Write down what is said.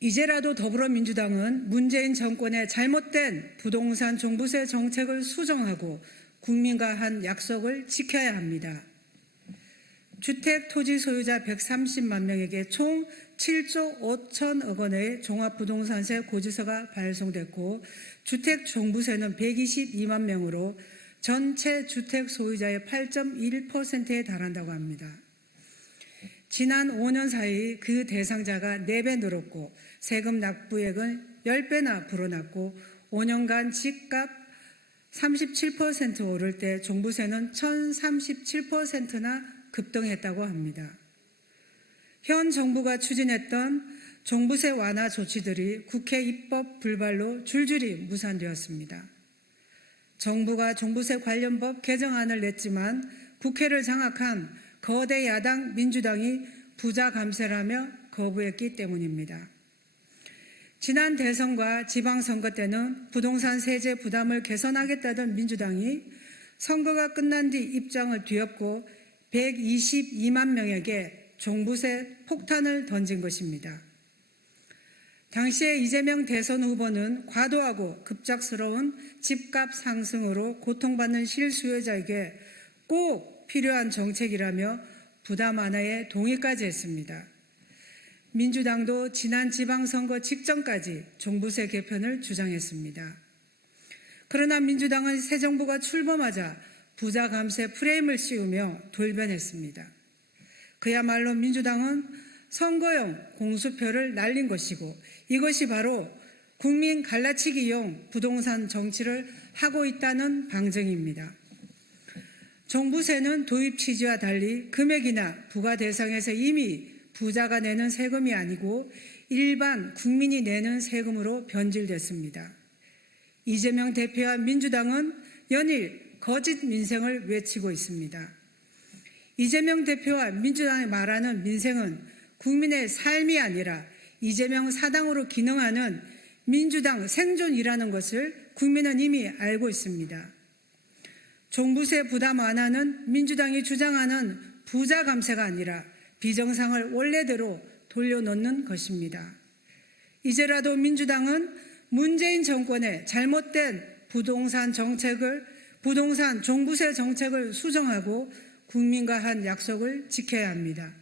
이제라도 더불어민주당은 문재인 정권의 잘못된 부동산 종부세 정책을 수정하고 국민과 한 약속을 지켜야 합니다. 주택 토지 소유자 130만 명에게 총 7조 5천억 원의 종합부동산세 고지서가 발송됐고 주택 종부세는 122만 명으로 전체 주택 소유자의 8.1%에 달한다고 합니다. 지난 5년 사이 그 대상자가 4배 늘었고 세금 납부액은 10배나 불어났고 5년간 집값 37% 오를 때 종부세는 1037%나 급등했다고 합니다. 현 정부가 추진했던 종부세 완화 조치들이 국회 입법 불발로 줄줄이 무산되었습니다. 정부가 종부세 관련 법 개정안을 냈지만 국회를 장악한 거대 야당 민주당이 부자 감세라며 거부했기 때문입니다. 지난 대선과 지방선거 때는 부동산 세제 부담을 개선하겠다던 민주당이 선거가 끝난 뒤 입장을 뒤엎고 122만 명에게 종부세 폭탄을 던진 것입니다. 당시에 이재명 대선 후보는 과도하고 급작스러운 집값 상승으로 고통받는 실수요자에게 꼭 필요한 정책이라며 부담 완화에 동의까지 했습니다. 민주당도 지난 지방선거 직전까지 종부세 개편을 주장했습니다. 그러나 민주당은 새 정부가 출범하자 부자 감세 프레임을 씌우며 돌변했습니다. 그야말로 민주당은 선거용 공수표를 날린 것이고 이것이 바로 국민 갈라치기용 부동산 정치를 하고 있다는 방증입니다. 종부세는 도입 취지와 달리 금액이나 부과 대상에서 이미 부자가 내는 세금이 아니고 일반 국민이 내는 세금으로 변질됐습니다. 이재명 대표와 민주당은 연일 거짓 민생을 외치고 있습니다. 이재명 대표와 민주당이 말하는 민생은 국민의 삶이 아니라 이재명 사당으로 기능하는 민주당 생존이라는 것을 국민은 이미 알고 있습니다. 종부세 부담 완화는 민주당이 주장하는 부자 감세가 아니라 비정상을 원래대로 돌려놓는 것입니다. 이제라도 민주당은 문재인 정권의 잘못된 부동산 종부세 정책을 수정하고 국민과 한 약속을 지켜야 합니다.